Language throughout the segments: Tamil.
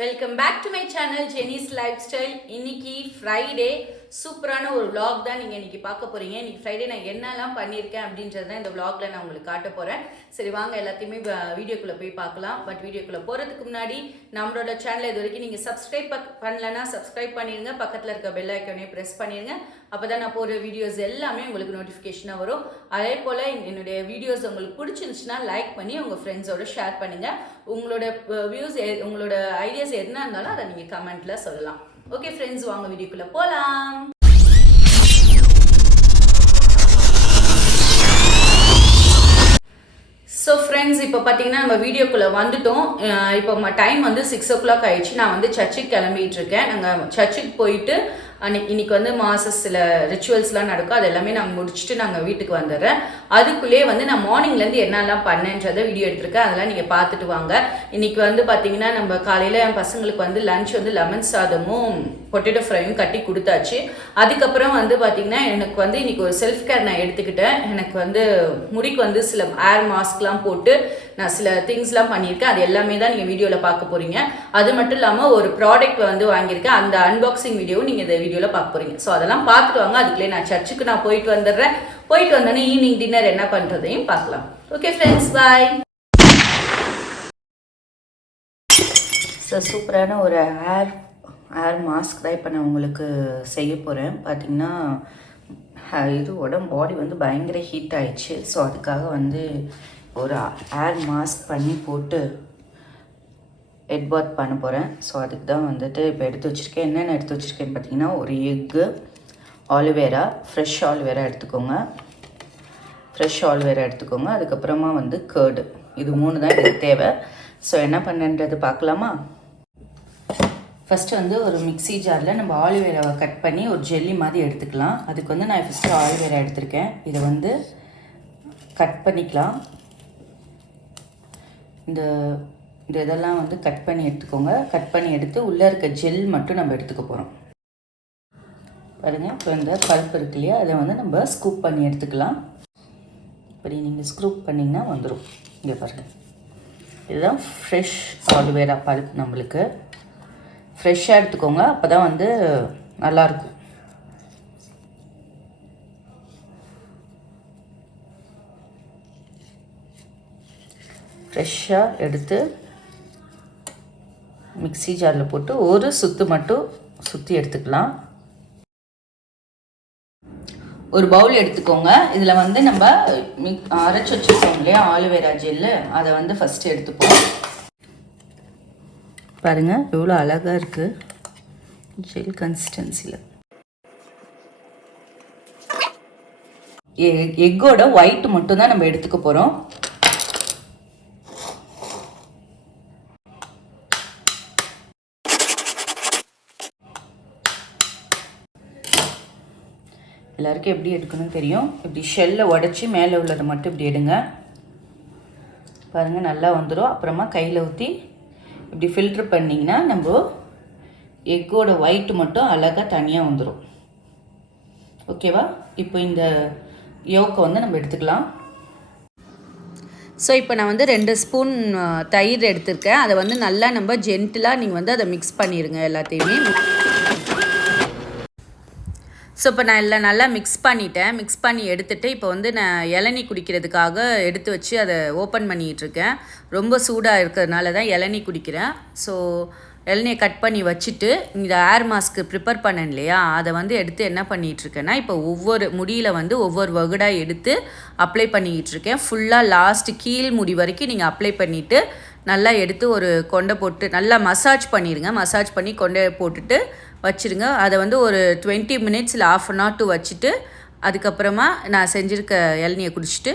Welcome back to my channel Jenis lifestyle. இன்னைக்கு ஃப்ரைடே, சூப்பரான ஒரு vlog தான் நீங்கள் இன்னைக்கு பார்க்க போகிறீங்க. இன்னைக்கு ஃப்ரைடே நான் என்னெல்லாம் பண்ணியிருக்கேன் அப்படின்றது தான் இந்த vlogல நான் உங்களுக்கு காட்ட போகிறேன். சரி வாங்க எல்லாத்தையுமே வீடியோக்குள்ளே போய் பார்க்கலாம். பட் வீடியோக்குள்ளே போகிறதுக்கு முன்னாடி நம்மளோட சேனலை இது வரைக்கும் நீங்கள் சப்ஸ்கிரைப் பண்ணலன்னா சப்ஸ்கிரைப் பண்ணிடுங்க. பக்கத்தில் இருக்க பெல் ஐக்கானே ப்ரெஸ் பண்ணிடுங்க. அப்போ தான் நான் போகிற வீடியோஸ் எல்லாமே உங்களுக்கு நோட்டிஃபிகேஷனாக வரும். அதே போல் என்னுடைய வீடியோஸ் உங்களுக்கு பிடிச்சிருந்துச்சுன்னா லைக் பண்ணி உங்கள் ஃப்ரெண்ட்ஸோட ஷேர் பண்ணுங்கள். உங்களோட வியூஸ், உங்களோட ஐடியாஸ் என்ன இருந்தாலும் அதை நீங்கள் கமெண்ட்டில் சொல்லலாம். ஓகே ஃப்ரெண்ட்ஸ், வாங்க வீடியோக்குள்ளே போகலாம். ஸோ ஃப்ரெண்ட்ஸ், இப்போ பார்த்தீங்கன்னா நம்ம வீடியோக்குள்ளே வந்துட்டோம். இப்போ டைம் வந்து 6 o'clock ஆயிடுச்சு. நான் வந்து சர்ச்சுக்கு கிளம்பிட்டு இருக்கேன். நாங்கள் சர்ச்சுக்கு போயிட்டு இன்னைக்கு வந்து சில ரிச்சுவல்ஸ்லாம் நடக்கும். அது எல்லாமே நாங்கள் முடிச்சுட்டு நாங்கள் வீட்டுக்கு வந்துடுறேன். அதுக்குள்ளேயே வந்து நான் மார்னிங்லேருந்து என்னெல்லாம் பண்ணேன்றதை வீடியோ எடுத்திருக்கேன். அதெல்லாம் நீங்கள் பார்த்துட்டு வாங்க. இன்னைக்கு வந்து பார்த்தீங்கன்னா நம்ம காலையில் என் பசங்களுக்கு வந்து லஞ்ச் வந்து லெமன் சாதமும் பொட்டேட்டோ ஃப்ரையும் கட்டி கொடுத்தாச்சு. அதுக்கப்புறம் வந்து பார்த்தீங்கன்னா எனக்கு வந்து இன்னைக்கு ஒரு செல்ஃப் கேர் நான் எடுத்துக்கிட்டேன். எனக்கு வந்து முடிக்கு வந்து சில ஏர் மாஸ்க்லாம் போட்டு நான் சில திங்ஸ்லாம் பண்ணியிருக்கேன். அது எல்லாமே தான் நீங்கள் வீடியோவில் பார்க்க போகிறீங்க. அது மட்டும் இல்லாமல் ஒரு ப்ராடக்ட் வந்து வாங்கியிருக்கேன். அந்த அன்பாக்சிங் வீடியோவும் நீங்கள் இந்த வீடியோவில் பார்க்க போகிறீங்க. ஸோ அதெல்லாம் பார்த்துட்டு வாங்க. அதுக்குள்ளே நான் சர்ச்சுக்கு நான் போயிட்டு வந்துடுறேன். போயிட்டு வந்தோன்னே ஈவினிங் டின்னர் என்ன பண்ணுறதையும் பார்க்கலாம். ஓகே ஃப்ரெண்ட்ஸ், பாய். ஸோ சூப்பரான ஒரு ஏர் மாஸ்க் தான் இப்போ நான் உங்களுக்கு செய்ய போகிறேன். பார்த்திங்கன்னா இது பாடி வந்து பயங்கர ஹீட் ஆயிடுச்சு. ஸோ அதுக்காக வந்து ஒரு ஏர் மாஸ்க் பண்ணி போட்டு ஹெட் பாத் பண்ண போகிறேன். ஸோ அதுக்கு தான் வந்துட்டு இப்போ எடுத்து வச்சுருக்கேன். என்னென்ன எடுத்து வச்சுருக்கேன்னு பார்த்தீங்கன்னா, ஒரு எக்கு, ஆலிவேரா, ஃப்ரெஷ் ஆலிவேரா எடுத்துக்கோங்க. அதுக்கப்புறமா வந்து கர்டு. இது 3 தான் எனக்கு தேவை. ஸோ என்ன பண்ணுன்றது பார்க்கலாமா? ஃபஸ்ட்டு வந்து ஒரு மிக்ஸி ஜாரில் நம்ம ஆலிவேராவை கட் பண்ணி ஒரு ஜெல்லி மாதிரி எடுத்துக்கலாம். அதுக்கு வந்து நான் ஃபஸ்ட்டு ஆலிவேரா எடுத்திருக்கேன். இதை வந்து கட் பண்ணிக்கலாம். இந்த இதெல்லாம் வந்து கட் பண்ணி எடுத்துக்கோங்க. கட் பண்ணி எடுத்து உள்ளே இருக்க ஜெல் மட்டும் நம்ம எடுத்துக்க போகிறோம். பாருங்கள், இப்போ இந்த பல்ப் இருக்கு இல்லையா, அதை வந்து நம்ம ஸ்கூப் பண்ணி எடுத்துக்கலாம். இப்படி நீங்கள் ஸ்க்ரூப் பண்ணிங்கன்னா வந்துடும். இங்கே பாருங்கள், இதுதான் ஃப்ரெஷ் ஆலிவேரா பல்ப். நம்மளுக்கு ஃப்ரெஷ்ஷாக எடுத்துக்கோங்க, அப்போ தான் வந்து நல்லாயிருக்கும். ஃப்ரெஷ்ஷாக எடுத்து மிக்ஸி ஜாரில் போட்டு ஒரு சுற்று மட்டும் சுற்றி எடுத்துக்கலாம். ஒரு பவுல் எடுத்துக்கோங்க. இதில் வந்து நம்ம அரைச்சி வச்சுருக்கோம் இல்லையா ஆலிவேரா ஜெல்லு, அதை வந்து ஃபஸ்ட்டு எடுத்துப்போம். பாருங்கள் எவ்வளோ அழகாக இருக்குது ஜெல் கன்சிஸ்டன்சியில். எக்கோட ஒயிட் மட்டும்தான் நம்ம எடுத்துக்க போகிறோம். எல்லாருக்கும் எப்படி எடுக்கணும்னு தெரியும். இப்படி ஷெல்லை உடச்சி மேலே உள்ளதை மட்டும் இப்படி எடுங்க. பாருங்கள் நல்லா வந்துடும். அப்புறமா கையில் ஊற்றி இப்படி ஃபில்ட்ரு பண்ணிங்கன்னா நம்ம எக்கோட ஒயிட்டு மட்டும் அழகாக தனியாக வந்துடும். ஓகேவா? இப்போ இந்த யோக்கை வந்து நம்ம எடுத்துக்கலாம். ஸோ இப்போ நான் வந்து 2 ஸ்பூன் தயிர் எடுத்திருக்கேன். அதை வந்து நல்லா நம்ம ஜென்டிலாக நீங்கள் வந்து அதை மிக்ஸ் பண்ணிடுங்க எல்லாத்தையுமே. ஸோ இப்போ நான் எல்லாம் நல்லா மிக்ஸ் பண்ணி எடுத்துகிட்டு இப்போ வந்து நான் இளநீ குடிக்கிறதுக்காக எடுத்து வச்சு அதை ஓப்பன் பண்ணிகிட்ருக்கேன். ரொம்ப சூடாக இருக்கிறதுனால தான் இளநீ குடிக்கிறேன். ஸோ இளநியை கட் பண்ணி வச்சுட்டு இந்த ஏர் மாஸ்க்கு ப்ரிப்பேர் பண்ணேன் இல்லையா, அதை வந்து எடுத்து என்ன பண்ணிகிட்ருக்கேன்னா, இப்போ ஒவ்வொரு முடியில் வந்து ஒவ்வொரு வகுடாக எடுத்து அப்ளை பண்ணிக்கிட்டுருக்கேன். ஃபுல்லாக லாஸ்ட்டு கீழ் முடி வரைக்கும் நீங்கள் அப்ளை பண்ணிவிட்டு நல்லா எடுத்து ஒரு கொண்டை போட்டு நல்லா மசாஜ் பண்ணிடுங்க. மசாஜ் பண்ணி கொண்டை போட்டுட்டு வச்சுருங்க. அதை வந்து ஒரு 20 minutes இல்லை 1/2 hour வச்சுட்டு அதுக்கப்புறமா நான் செஞ்சுருக்க இளநியை குடிச்சிட்டு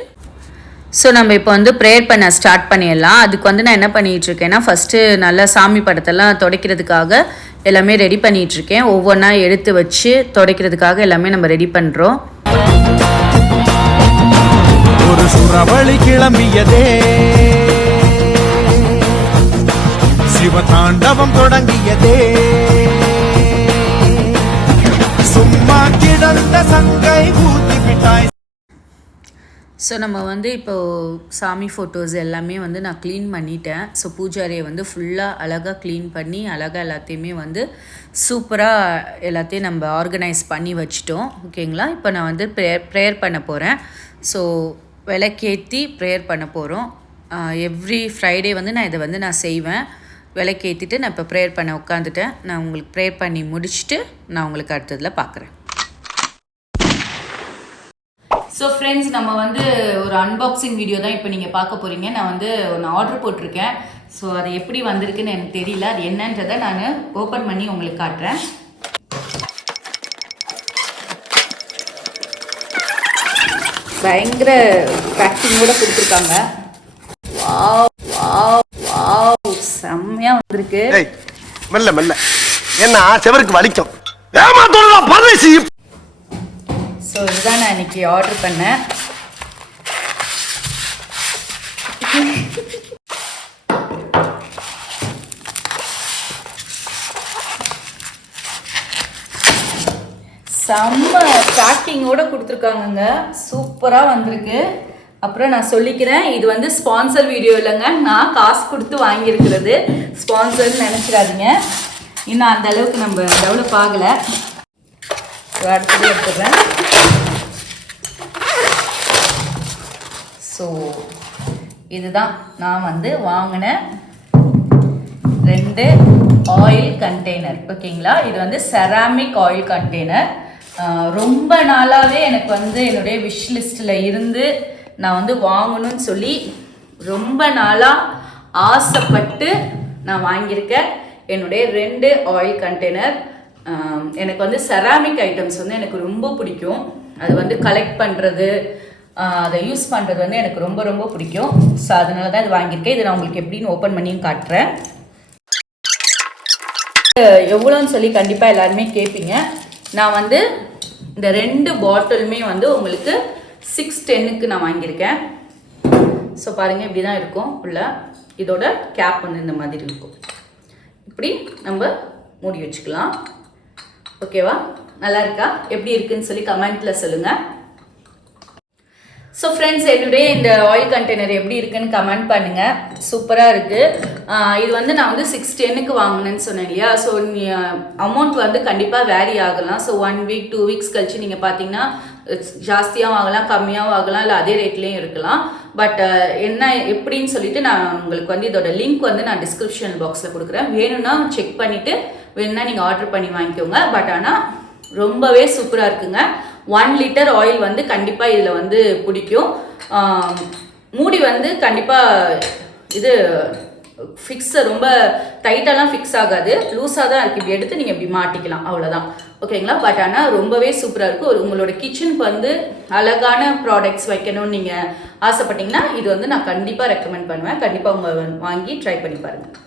ஸோ நம்ம இப்போ வந்து ப்ரேயர் பண்ண ஸ்டார்ட் பண்ணிடலாம். அதுக்கு வந்து நான் என்ன பண்ணிகிட்ருக்கேன்னா, ஃபஸ்ட்டு நல்லா சாமி படத்தெல்லாம் துடைக்கிறதுக்காக எல்லாமே ரெடி பண்ணிகிட்ருக்கேன். ஒவ்வொன்றா எடுத்து வச்சு துடைக்கிறதுக்காக எல்லாமே நம்ம ரெடி பண்ணுறோம். ஒரு சுறவழி கிளம்பியதே, சிவதாண்டவம் தொடங்கியதே, சும்மா கிடந்த சங்கை ஊத்தி விட்டாய். ஸோ நம்ம வந்து இப்போது சாமி ஃபோட்டோஸ் எல்லாமே வந்து நான் க்ளீன் பண்ணிட்டேன். ஸோ பூஜாரியை வந்து ஃபுல்லாக அழகாக க்ளீன் பண்ணி அழகாக எல்லாத்தையுமே வந்து சூப்பராக எல்லாத்தையும் நம்ம ஆர்கனைஸ் பண்ணி வச்சிட்டோம். ஓகேங்களா? இப்போ நான் வந்து ப்ரேயர் பண்ண போகிறேன். ஸோ விளக்கேற்றி ப்ரேயர் பண்ண போகிறோம். எவ்ரி ஃப்ரைடே வந்து நான் இதை வந்து நான் செய்வேன். விளக்கேற்றிட்டு நான் இப்போ ப்ரேயர் பண்ண உட்காந்துட்டேன். நான் உங்களுக்கு ப்ரேயர் பண்ணி முடிச்சுட்டு நான் உங்களுக்கு அடுத்ததில் பார்க்குறேன். ஸோ ஃப்ரெண்ட்ஸ், நம்ம வந்து ஒரு அன்பாக்சிங் வீடியோ தான் இப்போ நீங்கள் பார்க்க போகிறீங்க. நான் வந்து ஒன்று ஆர்டர் போட்டிருக்கேன். ஸோ அது எப்படி வந்திருக்குன்னு எனக்கு தெரியல. அது என்னன்றதை நான் ஓப்பன் பண்ணி உங்களுக்கு காட்டுறேன். பயங்கர பேக்கிங்கோட கொடுத்துருக்காங்க. செம்மையாக வந்திருக்கு. மெல்ல மெல்ல என்ன செவருக்கு வலிக்கும். ஏமாத்தோட ஸோ இதுதான் நான் இன்னைக்கு ஆர்டர் பண்ணேன். செம்ம பேக்கிங்கோட கொடுத்துருக்காங்கங்க. சூப்பராக வந்திருக்கு. அப்புறம் நான் சொல்லிக்கிறேன், இது வந்து ஸ்பான்சர் வீடியோ இல்லைங்க. நான் காசு கொடுத்து வாங்கியிருக்கிறது. ஸ்பான்சர்னு நினச்சிடாதீங்க. இன்னும் அந்த அளவுக்கு நம்ம டெவலப் ஆகலை. அடுத்தது எடுத்துடுறேன். ஸோ இதுதான் நான் வந்து வாங்கின 2 ஆயில் கண்டெய்னர். ஓகேங்களா? இது வந்து செராமிக் ஆயில் கண்டெய்னர். ரொம்ப நாளாகவே எனக்கு வந்து என்னுடைய விஷ் லிஸ்ட்டில் இருந்து நான் வந்து வாங்கணும்னு சொல்லி ரொம்ப நாளாக ஆசைப்பட்டு நான் வாங்கியிருக்கேன் என்னுடைய 2 ஆயில் கண்டெய்னர். எனக்கு வந்து செராமிக் ஐட்டம்ஸ் வந்து எனக்கு ரொம்ப பிடிக்கும். அது வந்து கலெக்ட் பண்ணுறது, அதை யூஸ் பண்ணுறது வந்து எனக்கு ரொம்ப ரொம்ப பிடிக்கும். ஸோ அதனால தான் இது வாங்கியிருக்கேன். இதை நான் உங்களுக்கு எப்படின்னு ஓப்பன் பண்ணியும் காட்டுறேன். எவ்வளோன்னு சொல்லி கண்டிப்பாக எல்லாருமே கேட்பீங்க. நான் வந்து இந்த 2 பாட்டிலுமே வந்து உங்களுக்கு 610க்கு நான் வாங்கியிருக்கேன். ஸோ பாருங்கள், இப்படி தான் இருக்கும் உள்ள. இதோட கேப் வந்து இந்த மாதிரி இருக்கும். இப்படி நம்ம மூடி வச்சுக்கலாம். ஓகேவா? நல்லா இருக்கா? எப்படி இருக்குன்னு சொல்லி கமெண்ட்டில் சொல்லுங்கள். ஸோ ஃப்ரெண்ட்ஸ், என்னுடைய இந்த ஆயில் கண்டெய்னர் எப்படி இருக்குன்னு கமெண்ட் பண்ணுங்கள். சூப்பராக இருக்குது. இது வந்து நான் வந்து 610க்கு வாங்கினேன்னு சொன்னேன் இல்லையா? ஸோ அமௌண்ட் வந்து கண்டிப்பாக வேரி ஆகலாம். ஸோ 1 வீக் 2 வீக்ஸ் கழிச்சு நீங்கள் பார்த்தீங்கன்னா ஜாஸ்தியாகவும் ஆகலாம், கம்மியாகவும் ஆகலாம், இல்லை அதே ரேட்லேயும் இருக்கலாம். பட் என்ன எப்படின்னு சொல்லிட்டு நான் உங்களுக்கு வந்து இதோட லிங்க் வந்து நான் டிஸ்கிரிப்ஷன் பாக்ஸில் கொடுக்குறேன். வேணும்னா செக் பண்ணிவிட்டு வேணும்னா நீங்கள் ஆர்டர் பண்ணி வாங்கிக்கோங்க. பட் ஆனால் ரொம்பவே சூப்பராக இருக்குங்க. 1 லிட்டர் ஆயில் வந்து கண்டிப்பாக இதில் வந்து பிடிக்கும். மூடி வந்து கண்டிப்பாக இது ஃபிக்ஸ், ரொம்ப டைட்டாலாம் ஃபிக்ஸ் ஆகாது, லூஸாக தான் இருக்குது. இப்படி எடுத்து நீங்கள் இப்படி மாட்டிக்கலாம், அவ்வளோதான். ஓகேங்களா? பட் ஆனால் ரொம்பவே சூப்பராக இருக்குது. உங்களோட கிச்சனுக்கு வந்து அழகான ப்ராடக்ட்ஸ் வைக்கணும்னு நீங்கள் ஆசைப்பட்டீங்கன்னா இது வந்து நான் கண்டிப்பாக ரெக்கமெண்ட் பண்ணுவேன். கண்டிப்பாக உங்கள் வாங்கி ட்ரை பண்ணி பாருங்கள்.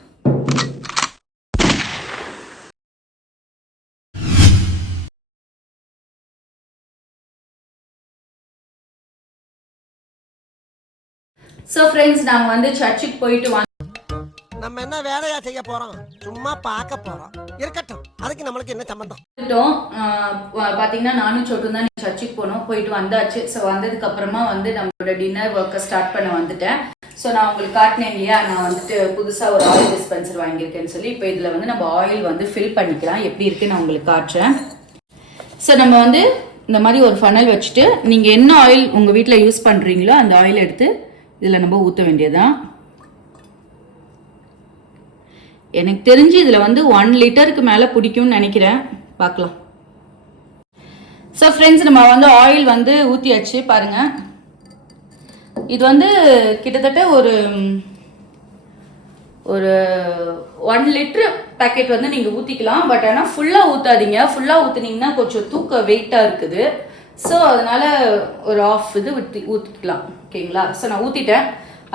ஸோ ஃப்ரெண்ட்ஸ், நாங்கள் வந்து சர்ச்சுக்கு போயிட்டு நம்ம என்ன வேலையா செய்ய போறோம்? சும்மா பார்க்க போறோம். இருக்கட்டும், அதுக்கு நம்மளுக்கு என்ன சம்பந்தம்? பார்த்தீங்கன்னா நானும் சொட்டும் தான் சர்ச்சுக்கு போனோம். போயிட்டு வந்தாச்சு. ஸோ வந்ததுக்கு அப்புறமா வந்து நம்மளோட டின்னர் ஒர்க்கை ஸ்டார்ட் பண்ண வந்துட்டேன். ஸோ நான் உங்களுக்கு காட்டினேன் இல்லையா, நான் வந்துட்டு புதுசாக ஒரு ஆயில் டிஸ்பென்சர் வாங்கியிருக்கேன்னு சொல்லி. இப்போ இதில் வந்து நம்ம ஆயில் வந்து ஃபில் பண்ணிக்கலாம். எப்படி இருக்குன்னு நான் உங்களுக்கு காட்டுறேன். ஸோ நம்ம வந்து இந்த மாதிரி ஒரு ஃபனல் வச்சுட்டு நீங்கள் என்ன ஆயில் உங்கள் வீட்டில் யூஸ் பண்ணுறீங்களோ அந்த ஆயில் எடுத்து இதில் நம்ம ஊற்ற வேண்டியதுதான். எனக்கு தெரிஞ்சு இதில் வந்து 1 லிட்டருக்கு மேலே பிடிக்கும்னு நினைக்கிறேன். பார்க்கலாம். ஸோ ஃப்ரெண்ட்ஸ், நம்ம வந்து ஆயில் வந்து ஊற்றியாச்சு. பாருங்கள், இது வந்து கிட்டத்தட்ட ஒரு 1 லிட்டரு பேக்கெட் வந்து நீங்கள் ஊற்றிக்கலாம். பட் ஆனால் ஃபுல்லாக ஊற்றாதீங்க. ஃபுல்லாக ஊற்றுனீங்கன்னா கொஞ்சம் தூக்க வெயிட்டாக இருக்குது. ஸோ அதனால் ஒரு ஆஃப் இது ஊற்றிக்கலாம். ஓகேங்களா? ஸோ நான் ஊற்றிட்டேன்.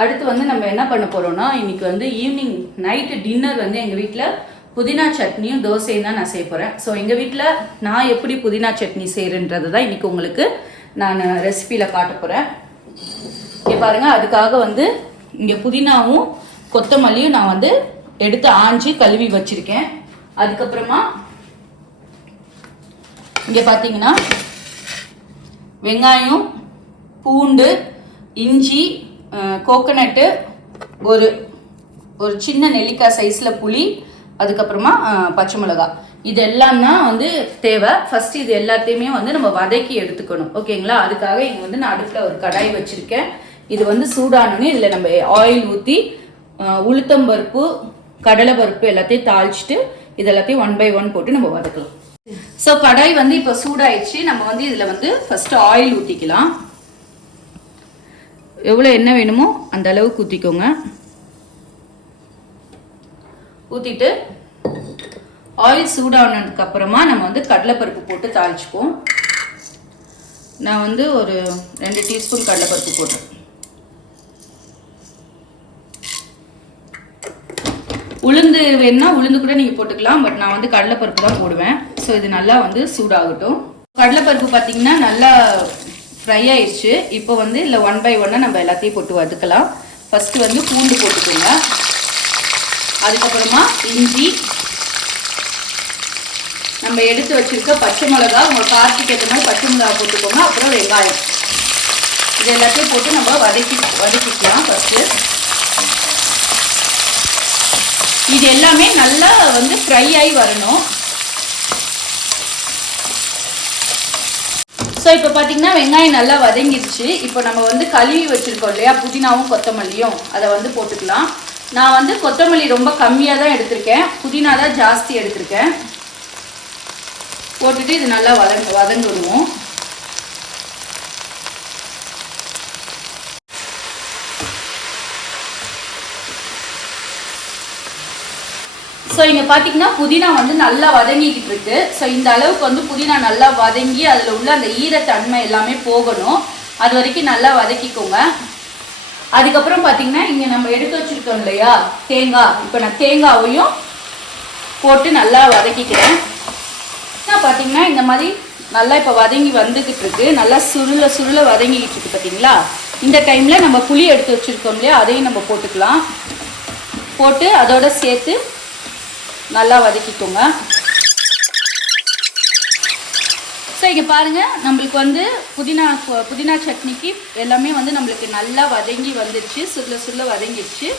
அடுத்து வந்து நம்ம என்ன பண்ண போகிறோம்னா, இன்றைக்கி வந்து ஈவினிங் நைட்டு டின்னர் வந்து எங்கள் வீட்டில் புதினா சட்னியும் தோசையும் தான் நான் செய்ய போகிறேன். ஸோ எங்கள் வீட்டில் நான் எப்படி புதினா சட்னி செய்கிறேன்றது தான் இன்றைக்கி உங்களுக்கு நான் ரெசிபியில் காட்ட போகிறேன். இங்கே பாருங்கள், அதுக்காக வந்து இங்கே புதினாவும் கொத்தமல்லியும் நான் வந்து எடுத்து ஆஞ்சி கழுவி வச்சுருக்கேன். அதுக்கப்புறமா இங்கே பார்த்தீங்கன்னா வெங்காயம், பூண்டு, இஞ்சி, கோகனட்டு, ஒரு ஒரு சின்ன நெல்லிக்காய் சைஸில் புளி, அதுக்கப்புறமா பச்சை மிளகாய், இதெல்லாம் தான் வந்து தேவை. ஃபர்ஸ்ட் இது எல்லாத்தையுமே வந்து நம்ம வதக்கி எடுத்துக்கணும். ஓகேங்களா? அதுக்காக இங்கே வந்து நான் அடுப்பில் ஒரு கடாய் வச்சுருக்கேன். இது வந்து சூடானோன்னு இதில் நம்ம ஆயில் ஊற்றி உளுத்தம்பருப்பு, கடலை பருப்பு எல்லாத்தையும் தாளிச்சிட்டு இது எல்லாத்தையும் 1 by 1 போட்டு நம்ம வதக்கலாம். ஸோ கடாய் வந்து இப்போ சூடாயிடுச்சு. நம்ம வந்து இதில் வந்து ஃபர்ஸ்ட் ஆயில் ஊற்றிக்கலாம். எவ்வளோ எண்ணெய் வேணுமோ அந்த அளவுக்கு ஊற்றிக்கோங்க. ஊற்றிட்டு ஆயில் சூடானதுக்கு அப்புறமா நம்ம வந்து கடலைப்பருப்பு போட்டு தாளிச்சுப்போம். நான் வந்து ஒரு 2 டீஸ்பூன் கடலைப்பருப்பு போட்டேன். உளுந்து வேணும்னா உளுந்து கூட நீங்கள் போட்டுக்கலாம். பட் நான் வந்து கடலைப்பருப்பு தான் போடுவேன். ஸோ இது நல்லா வந்து சூடாகட்டும். கடலைப்பருப்பு பார்த்தீங்கன்னா நல்லா ஃப்ரை ஆயிடுச்சு. இப்போ வந்து இல்லை 1 by 1 நம்ம எல்லாத்தையும் போட்டு வதக்கலாம். ஃபஸ்ட்டு வந்து பூண்டு போட்டுக்கோங்க. அதுக்கப்புறமா இஞ்சி, நம்ம எடுத்து வச்சிருக்க பச்சை மிளகா, உங்கள் காரத்துக்கு ஏற்ற மாதிரி பச்சை மிளகா போட்டுக்கோங்க. அப்புறம் வெங்காயம், இது எல்லாத்தையும் போட்டு நம்ம வதக்கிக்கலாம். ஃபஸ்ட்டு இது எல்லாமே நல்லா வந்து ஃப்ரை ஆகி வரணும். ஸோ இப்போ பார்த்தீங்கன்னா வெங்காயம் நல்லா வதங்கிடுச்சு. இப்போ நம்ம வந்து கழுவி வச்சுருக்கோம் இல்லையா புதினாவும் கொத்தமல்லியும், அதை வந்து போட்டுக்கலாம். நான் வந்து கொத்தமல்லி ரொம்ப கம்மியாக தான் எடுத்திருக்கேன், புதினா தான் ஜாஸ்தி எடுத்திருக்கேன். போட்டுட்டு இது நல்லா வதங்கிடுவோம். ஸோ இங்கே பார்த்தீங்கன்னா புதினா வந்து நல்லா வதங்கிக்கிட்டு இருக்கு. ஸோ இந்த அளவுக்கு வந்து புதினா நல்லா வதங்கி அதில் உள்ள அந்த ஈரத்தன்மை எல்லாமே போகணும். அது வரைக்கும் நல்லா வதக்கிக்கோங்க. அதுக்கப்புறம் பார்த்தீங்கன்னா இங்கே நம்ம எடுத்து வச்சுருக்கோம் இல்லையா தேங்காய், இப்போ நான் தேங்காவையும் போட்டு நல்லா வதக்கிக்கிறேன். நான் பார்த்தீங்கன்னா இந்த மாதிரி நல்லா இப்போ வதங்கி வந்துக்கிட்டு இருக்கு. நல்லா சுருள வதங்கிக்கிட்டு இருக்கு பார்த்தீங்களா? இந்த டைமில் நம்ம புளி எடுத்து வச்சுருக்கோம் இல்லையா அதையும் நம்ம போட்டுக்கலாம். போட்டு அதோட சேர்த்து நல்லா வதக்கிக்கோங்க. ஸோ இங்கே பாருங்கள், நம்மளுக்கு வந்து புதினா சட்னிக்கு எல்லாமே வந்து நம்மளுக்கு நல்லா வதங்கி வந்துடுச்சு, சுருள வதங்கிடுச்சு.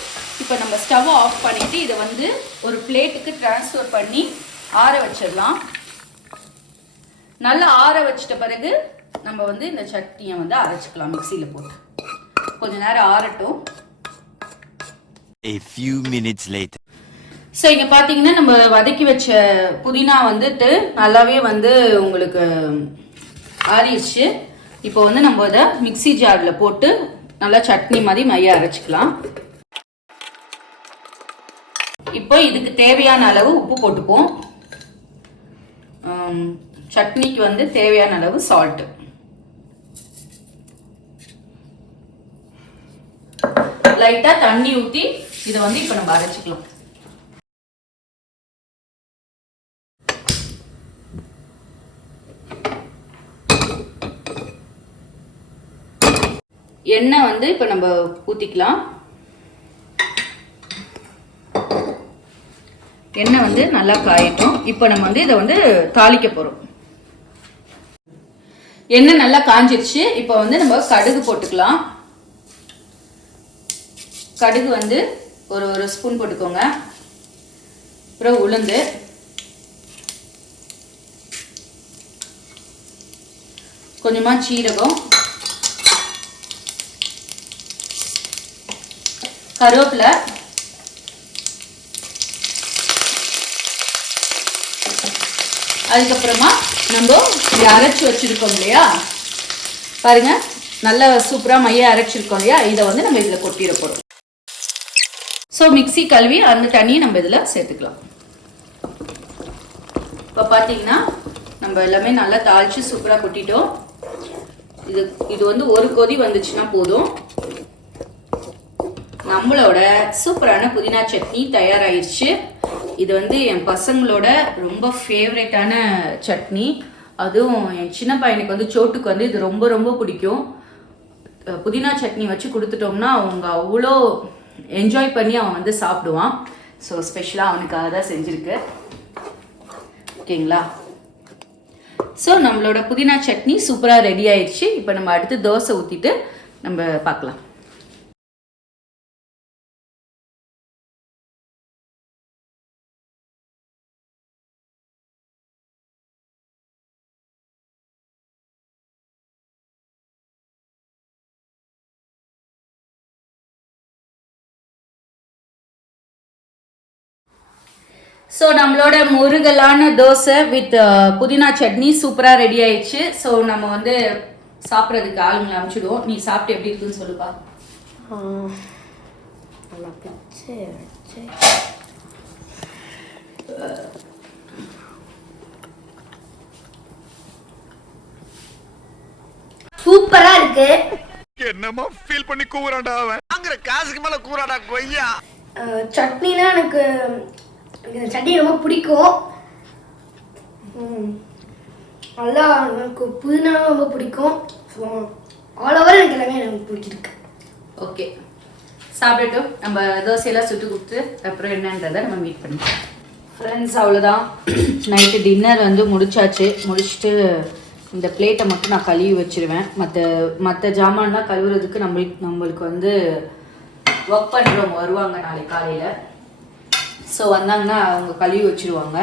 இப்போ நம்ம ஸ்டவ் ஆஃப் பண்ணிவிட்டு இதை வந்து ஒரு பிளேட்டுக்கு ட்ரான்ஸ்ஃபர் பண்ணி ஆற வச்சிடலாம். நல்லா ஆற வச்சிட்ட பிறகு நம்ம வந்து இந்த சட்னியை வந்து அரைச்சிக்கலாம். மிக்சியில் போட்டு கொஞ்ச நேரம் ஆறட்டும். A few minutes later. So இங்கே பார்த்தீங்கன்னா நம்ம வதக்கி வச்ச புதினா வந்துட்டு நல்லாவே வந்து உங்களுக்கு ஆறிடுச்சு. இப்போ வந்து நம்ம இதை மிக்சி ஜாரில் போட்டு நல்லா சட்னி மாதிரி மைய அரைச்சிக்கலாம். இப்போ இதுக்கு தேவையான அளவு உப்பு போட்டுப்போம். சட்னிக்கு வந்து தேவையான அளவு சால்ட்டு, லைட்டாக தண்ணி ஊற்றி இதை வந்து இப்போ நம்ம அரைச்சிக்கலாம். எண்ணெய் வந்து இப்போ நம்ம ஊற்றிக்கலாம். எண்ணெய் வந்து நல்லா காயட்டும். இப்போ நம்ம வந்து இதை வந்து தாளிக்க போகிறோம். எண்ணெய் நல்லா காஞ்சிருச்சு. இப்போ வந்து நம்ம கடுகு போட்டுக்கலாம். கடுகு வந்து ஒரு ஸ்பூன் போட்டுக்கோங்க. அப்புறம் உளுந்து, கொஞ்சமாக சீரகம், கருவேப்பிலை, அதுக்கப்புறமா நம்ம அரைச்சி வச்சிருக்கோம் இல்லையா பாருங்க, நல்லா சூப்பராக மைய அரைச்சிருக்கோம் இல்லையா, இதை வந்து நம்ம இதில் கொட்டிட போகிறோம். ஸோ மிக்சி கழுவி அந்த தண்ணியை நம்ம இதில் சேர்த்துக்கலாம். இப்போ பார்த்தீங்கன்னா நம்ம எல்லாமே நல்லா தாளித்து சூப்பராக கொட்டிட்டோம். இது வந்து ஒரு கொதி வந்துச்சுன்னா போதும். நம்மளோட சூப்பரான புதினா சட்னி தயாராகிடுச்சு. இது வந்து என் பசங்களோட ரொம்ப ஃபேவரட்டான சட்னி. அதுவும் என் சின்ன பையனுக்கு வந்து சோட்டுக்கு வந்து இது ரொம்ப ரொம்ப பிடிக்கும். புதினா சட்னி வச்சு கொடுத்துட்டோம்னா அவங்க அவ்வளோ என்ஜாய் பண்ணி அவன் வந்து சாப்பிடுவான். ஸோ ஸ்பெஷலாக அவனுக்காக தான் செஞ்சுருக்கு. ஓகேங்களா? ஸோ நம்மளோட புதினா சட்னி சூப்பராக ரெடி ஆயிடுச்சு. இப்போ நம்ம அடுத்து தோசை ஊற்றிட்டு நம்ம பார்க்கலாம். ஸோ நம்மளோட முருகலான தோசை வித் புதினா சட்னி சூப்பராக ரெடி ஆயிடுச்சு. ஸோ நம்ம வந்து சாப்பிட்றதுக்கு ஆளுங்களை அனுப்பிச்சிடுவோம். நீ சாப்பிட்டு எப்படி இருக்குன்னு சொல்லுப்பா. சூப்பரா இருக்கு. என்னமா ஃபீல் பண்ணி கூவுறான்டா அவன். வாங்குற காசுக்கு மேல கூறாடா கொய்யா. சட்னிலாம் எனக்கு சட்னி ரொம்ப பிடிக்கும். நல்லா எனக்கு புதினா ரொம்ப பிடிக்கும். ஆல் ஓவர் எனக்கு எல்லாமே எனக்கு பிடிச்சிருக்கு. ஓகே, சாப்பிட்டுட்டு நம்ம தோசையெல்லாம் சுட்டு கொடுத்து அப்புறம் என்னன்றதை நம்ம மீட் பண்ணிக்கலாம். ஃப்ரெண்ட்ஸ், அவ்வளோதான். நைட்டு டின்னர் வந்து முடிச்சுட்டு இந்த பிளேட்டை மட்டும் நான் கழுவி வச்சுருவேன். மற்ற ஜாமான்லாம் கழுவுறதுக்கு நம்மளுக்கு வந்து ஒர்க் பண்ணுறவங்க வருவாங்க நாளைக்கு காலையில். ஸோ வந்தாங்கன்னா அவங்க கழுவி வச்சுருவாங்க.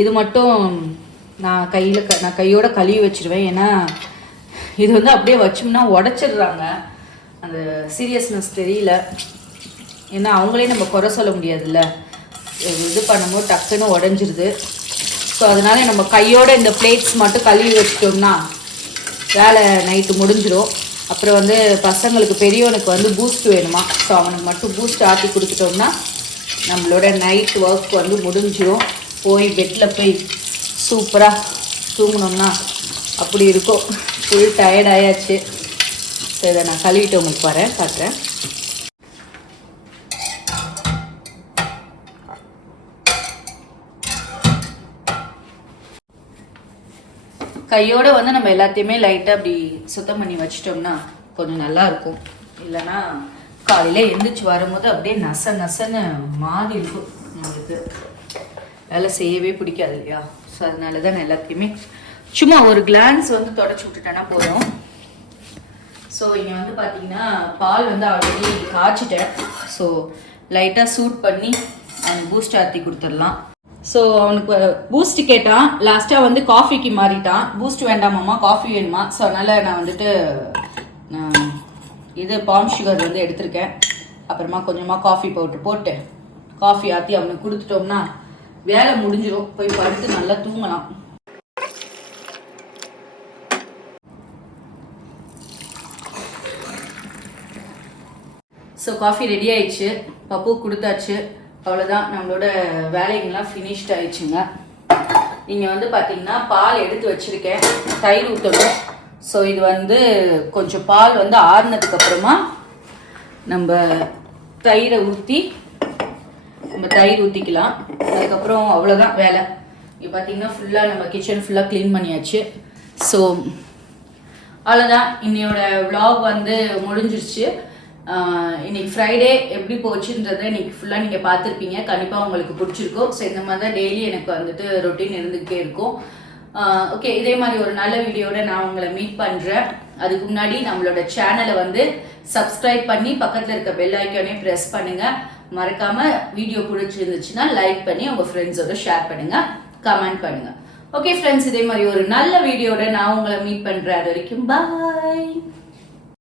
இது மட்டும் நான் கையோட கழுவி வச்சுருவேன். ஏன்னா இது வந்து அப்படியே வச்சோம்னா உடச்சிடுறாங்க. அந்த சீரியஸ்னஸ் தெரியல. ஏன்னா அவங்களே நம்ம குறை சொல்ல முடியாதுல்ல. இது பண்ணும்போது டக்குன்னு உடஞ்சிருது. ஸோ அதனால நம்ம கையோட இந்த பிளேட்ஸ் மட்டும் கழுவி வச்சிட்டோம்னா வேலை நைட்டு முடிஞ்சிடும். அப்புறம் வந்து பசங்களுக்கு பெரியவனுக்கு வந்து பூஸ்ட் வேணுமா. ஸோ அவனுக்கு மட்டும் பூஸ்ட் ஆட்டி கொடுத்துட்டோம்னா நம்மளோட நைட் ஒர்க் வந்து முடிஞ்சிடும். போய் பெட்டில் போய் சூப்பராக தூங்கினோம்னா அப்படி இருக்கும். ஃபுல் டயர்ட் ஆயாச்சு. ஸோ இதை நான் கழுவிட்டு உங்களுக்கு காட்டுறேன். கையோடு வந்து நம்ம எல்லாத்தையுமே லைட்டாக அப்படி சுத்தம் பண்ணி வச்சிட்டோம்னா கொஞ்சம் நல்லா இருக்கும். இல்லைன்னா காலையில் எழுந்திரிச்சு வரும்போது அப்படியே நசன்னு மாறி இருக்கும். நம்மளுக்கு வேலை செய்யவே பிடிக்காது இல்லையா. ஸோ அதனால தான் நான் எல்லாத்தையுமே சும்மா ஒரு கிளான்ஸ் வந்து தொடச்சி விட்டுட்டேன்னா போதும். ஸோ இங்கே வந்து பார்த்தீங்கன்னா பால் வந்து ஆல்ரெடி காய்ச்சிட்டேன். ஸோ லைட்டாக சூட் பண்ணி அவனுக்கு பூஸ்ட் ஆற்றி கொடுத்துடலாம். ஸோ அவனுக்கு பூஸ்ட் கேட்டான். லாஸ்ட்டாக வந்து காஃபிக்கு மாறிட்டான். பூஸ்ட் வேண்டாமாம்மா, காஃபி வேணுமா. ஸோ அதனால் நான் வந்துட்டு இது பாம் சுகர் வந்து எடுத்திருக்கேன். அப்புறமா கொஞ்சமாக காஃபி பவுடர் போட்டு காஃபி ஆற்றி அவனுக்கு கொடுத்துட்டோம்னா வேலை முடிஞ்சிடும். போய் படுத்து நல்லா தூங்கலாம். ஸோ காஃபி ரெடி ஆயிடுச்சு. பப்பு கொடுத்தாச்சு. அவ்வளோதான், நம்மளோட வேலைங்கெல்லாம் ஃபினிஷ்ட் ஆயிடுச்சுங்க. இங்கே வந்து பார்த்தீங்கன்னா பால் எடுத்து வச்சுருக்கேன். தயிர் ஊற்றணும். ஸோ இது வந்து கொஞ்சம் பால் வந்து ஆறுனதுக்கு அப்புறமா நம்ம தயிரை ஊற்றி தயிர் ஊற்றிக்கலாம். அதுக்கப்புறம் அவ்வளோதான் வேலை. இங்கே பார்த்தீங்கன்னா ஃபுல்லாக நம்ம கிச்சன் ஃபுல்லாக க்ளீன் பண்ணியாச்சு. ஸோ அவ்வளோதான், இன்னையோட vlog வந்து முடிஞ்சிருச்சு. இன்னைக்கு ஃப்ரைடே எப்படி போச்சுன்றதை இன்னைக்கு ஃபுல்லாக நீங்கள் பார்த்துருப்பீங்க. கண்டிப்பாக உங்களுக்கு பிடிச்சிருக்கும். ஸோ இந்த மாதிரி தான் டெய்லி எனக்கு வந்துட்டு ரொட்டீன் இருந்துகிட்டே இருக்கும். ஓகே, இதே மாதிரி ஒரு நல்ல வீடியோட நான் உங்களை மீட் பண்ணுறேன். அதுக்கு முன்னாடி நம்மளோட சேனலை வந்து சப்ஸ்கிரைப் பண்ணி பக்கத்தில் இருக்க பெல் ஐக்கானே ப்ரெஸ் பண்ணுங்கள். மறக்காமல் வீடியோ பிடிச்சிருந்துச்சுன்னா லைக் பண்ணி உங்கள் ஃப்ரெண்ட்ஸோட ஷேர் பண்ணுங்கள், கமெண்ட் பண்ணுங்கள். ஓகே ஃப்ரெண்ட்ஸ், இதே மாதிரி ஒரு நல்ல வீடியோட நான் உங்களை மீட் பண்ணுறேன். அது வரைக்கும் பாய்.